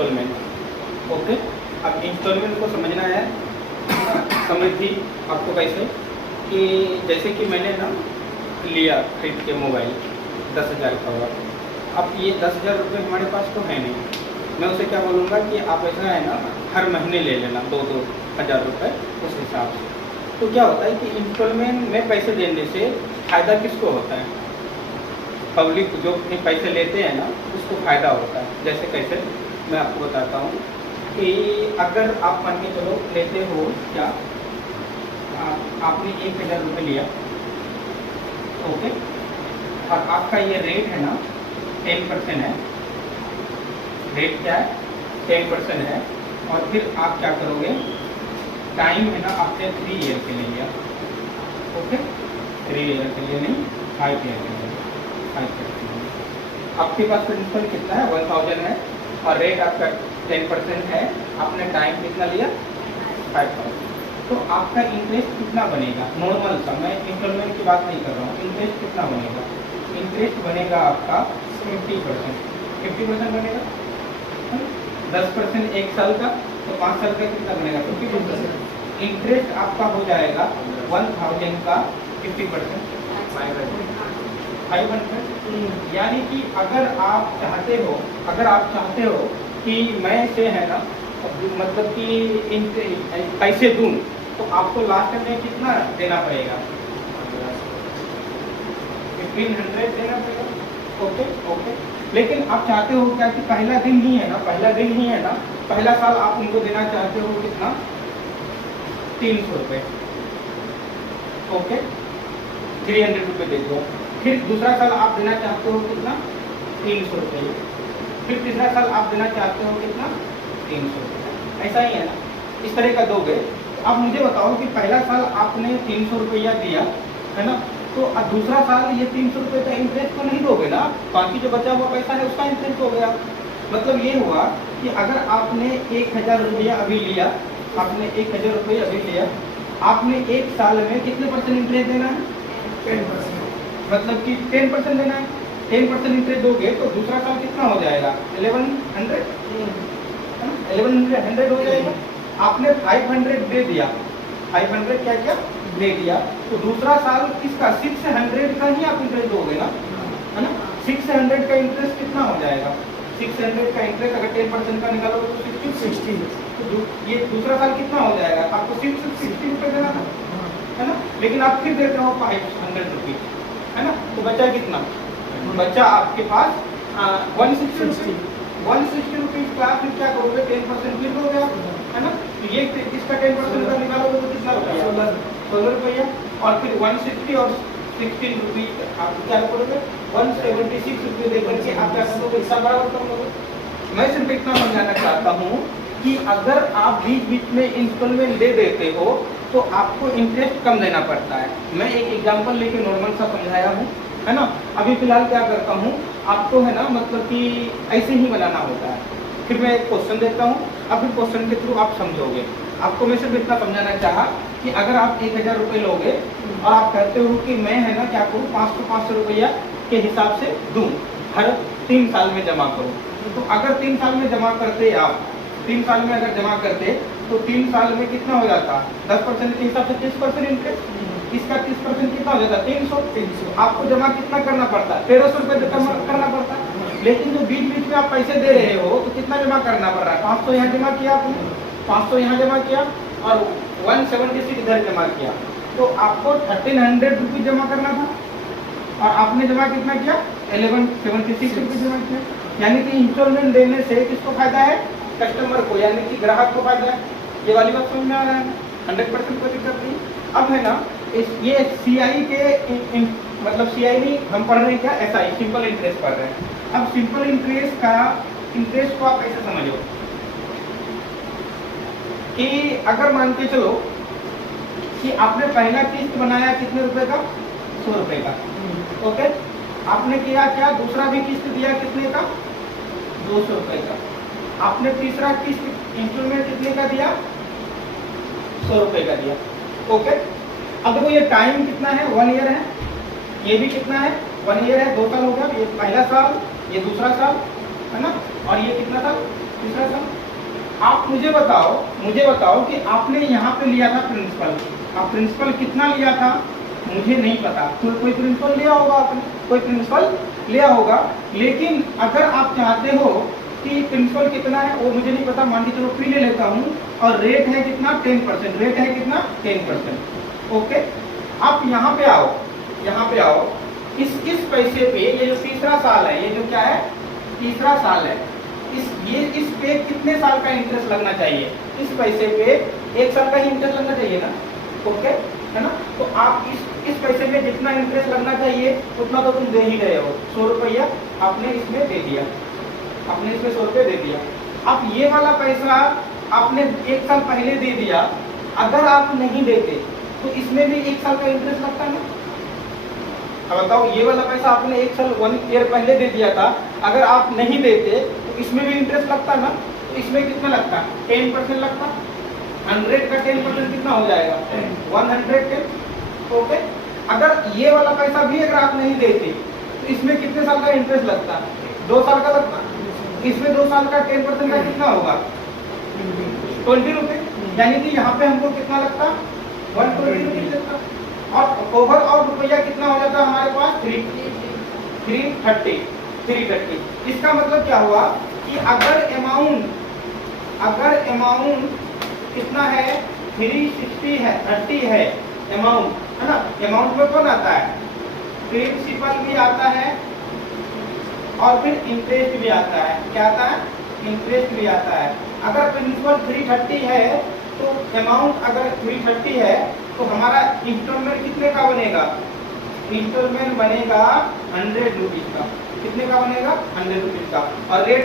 Instalment. Okay, अब instalment को समझना है, समझ थी आपको कैसे कि जैसे कि मैंने ना लिया खरीद के मोबाइल 10,000 का हुआ। अब ये 10,000 रुपये हमारे पास तो है नहीं, मैं उसे क्या बोलूँगा कि आप ऐसा है ना हर महीने ले लेना 2-2 हज़ार रुपये उस हिसाब से। तो क्या होता है कि इंस्टॉलमेंट में पैसे देने से फ़ायदा किसको होता है? पब्लिक जो अपने पैसे लेते हैं ना उसको फ़ायदा होता है। जैसे कैसे मैं आपको बताता हूँ कि अगर आप मान के चलो लेते हो क्या, आपने 1,000 रुपये लिया, ओके, और आपका ये रेट है ना 10% है, रेट क्या है 10% है, और फिर आप क्या करोगे, टाइम है ना आपने 3 ईयर के लिए लिया, ओके, 3 ईयर के लिए नहीं 5 ईयर के लिए, 5 ईयर के लिए आपके पास प्रिंसिपल कितना है 1,000 है, और रेट आपका 10% है, आपने टाइम कितना लिया 5,000। तो आपका इंटरेस्ट कितना बनेगा नॉर्मल सा, मैं इंस्टॉलमेंट की बात नहीं कर रहा हूँ, इंटरेस्ट कितना बनेगा, इंटरेस्ट बनेगा आपका 50% बनेगा, 10% 1 साल का, तो 5 साल का कितना बनेगा 50%। इंटरेस्ट आपका हो जाएगा 1,000 का 50% 500। यानी कि अगर आप चाहते हो कि मैं से है ना मतलब कि पैसे दूं, तो आपको लास्ट में कितना देना पड़ेगा 1,500 देना पड़ेगा, ओके ओके। लेकिन आप चाहते हो क्या कि पहला दिन ही है ना, पहला साल आप उनको देना चाहते हो कितना 300 रुपये, ओके, 300 रुपये दे दो। फिर दूसरा साल आप देना चाहते हो कितना 300 रुपये, फिर तीसरा साल आप देना चाहते हो कितना 300 रुपये, ऐसा ही है ना, इस तरह का दोगे। अब मुझे बताओ कि पहला साल आपने 300 रुपया दिया है ना, तो अब दूसरा साल ये 300 रुपये का इंटरेस्ट तो नहीं दोगे ना, बाकी जो बचा हुआ पैसा है उसका इंटरेस्ट हो गया। मतलब ये हुआ कि अगर आपने 1,000 रुपया अभी लिया, आपने 1 साल में कितने % इंटरेस्ट देना है 10%, मतलब कि 10% देना है, 10% इंटरेस्ट दोगे तो दूसरा साल कितना हो जाएगा 1,100 हो जाएगा। आपने 500 दे दिया, 500 क्या दे दिया, तो दूसरा साल किसका 600 का ही आप इंटरेस्ट दोगे ना, है ना। 600 का इंटरेस्ट कितना हो जाएगा, 600 का इंटरेस्ट अगर 10% का निकालोगे तो 60, तो ये दूसरा साल कितना हो जाएगा, आपको 60 रुपये देना था, है ना। लेकिन आप फिर देते हो 500 रुपये, है ना, तो बचा कितना, बचा आपके पास 160 रुपीज़ का। फिर क्या करोगे 10% फिर दोगे आप, है ना। तो ये इसका 10% का निकालोगे तो कितना होगा 16 रुपया, और फिर 160 और 16 रुपीज़ आप क्या करोगे 176 रुपये देकर के आप क्या करोगे, इसका बराबर कर लोगे। मैं सिर्फ इतना समझाना चाहता हूँ कि अगर आप बीच में इंस्टॉलमेंट दे देते हो तो आपको इंटरेस्ट कम देना पड़ता है। मैं एक एग्जांपल लेके नॉर्मल सा समझाया हूँ, है ना। अभी फिलहाल क्या करता हूँ, आपको है ना मतलब कि ऐसे ही बनाना होता है, फिर मैं एक क्वेश्चन देता हूँ, अब फिर क्वेश्चन के थ्रू आप समझोगे। आपको मैं सिर्फ इतना समझाना चाहा कि अगर आप 1,000 रुपये लोगे और आप कहते हो कि मैं है ना क्या करूँ 500 रुपया के हिसाब से दूँ, हर 3 साल में जमा करूँ, तो अगर 3 साल में जमा करते आप, 3 साल में अगर जमा करते तो 3 साल में कितना हो जाता 10% के हिसाब से 30% इंटरेस्ट, इसका 30% कितना हो जाता 300। आपको जमा कितना करना पड़ता है 1,300 रुपये करना पड़ता है। लेकिन जो बीच में आप पैसे दे रहे हो तो कितना जमा करना पड़ रहा है, 500 यहाँ जमा किया आपने, 500 यहाँ जमा किया और 176 इधर जमा किया, तो आपको 1,300 रुपीज़ जमा करना था, और आपने जमा कितना किया 1,176 रुपीज़ जमा किया। यानी कि इंस्टॉलमेंट देने से किसको फायदा है, कस्टमर को, यानी कि ग्राहक को फायदा है। ये वाली बात समझ में आ रहा है, 100% कोई दिक्कत नहीं। अब है ना ये CI के मतलब CI नहीं, हम पढ़ रहे हैं क्या SI, सिंपल इंटरेस्ट पढ़ रहे हैं। अब सिंपल इंटरेस्ट को आप ऐसे समझो कि अगर मान के चलो कि आपने पहला किस्त बनाया कितने रुपए का 100 रुपए का, ओके, आपने किया क्या दूसरा भी किस्त दिया कितने का 200 रुपए का, आपने तीसरा किस्त इंस्टॉलमेंट कितने का दिया 100 रुपए का दिया, ओके। अब देखो ये टाइम कितना है 1 ईयर है, ये भी कितना है 1 ईयर है, 2 साल हो गया, ये पहला साल ये दूसरा साल, है ना, और ये कितना साल तीसरा साल। आप मुझे बताओ कि आपने यहाँ पे लिया था प्रिंसिपल, अब प्रिंसिपल कितना लिया था मुझे नहीं पता, तो कोई प्रिंसिपल लिया होगा आपने, कोई प्रिंसिपल लिया होगा। लेकिन अगर आप चाहते हो कि प्रिंसिपल कितना है वो मुझे नहीं पता, मान के चलो पी ले लेता हूँ, और रेट है कितना 10%, रेट है कितना 10%। ओके, आप यहाँ पे आओ, इस पैसे पे, ये जो तीसरा साल है, ये जो क्या है तीसरा साल है, इस पे कितने साल का इंटरेस्ट लगना चाहिए? इस पैसे पे 1 साल का ही इंटरेस्ट लगना चाहिए ना, ओके है ना। तो आप इस पैसे में जितना इंटरेस्ट लगना चाहिए उतना तो तुम दे ही रहे हो, 100 रुपया आपने इसमें दे दिया, आपने इसमें 100 रुपये दे दिया। अब ये वाला पैसा आपने 1 साल पहले दे दिया, अगर आप नहीं देते तो इसमें भी 1 साल का इंटरेस्ट लगता है ना। अब बताओ, ये वाला पैसा आपने 1 साल 1 ईयर पहले दे दिया था, अगर आप नहीं देते तो इसमें भी इंटरेस्ट लगता ना। तो इसमें कितना लगता? 10% लगता। 100 का 10% कितना हो जाएगा? 110। ओके, अगर ये वाला पैसा भी अगर आप नहीं देते तो इसमें कितने साल का इंटरेस्ट लगता? 2 साल का लगता। इसमें 2 साल का 10% का कितना होगा? 20 रुपये। यानी कि यहाँ पे हमको कितना लगता? 120 रुपीज लगता। और ओवरऑल रुपया कितना हो जाता हमारे पास? 330। इसका मतलब क्या हुआ कि अगर अमाउंट कितना है? 360 है, 30 है अमाउंट, है ना। अमाउंट में कौन आता है? प्रिंसिपल भी आता है और फिर इंटरेस्ट भी आता है। क्या आता है? इंटरेस्ट भी आता है। अगर प्रिंसिपल 330 है तो अमाउंट अगर 330 है तो हमारा इंस्टॉलमेंट कितने का बनेगा? इंस्टॉलमेंट बनेगा 100 रुपीज का। कितने का बनेगा? 100 रुपीज का। और रेट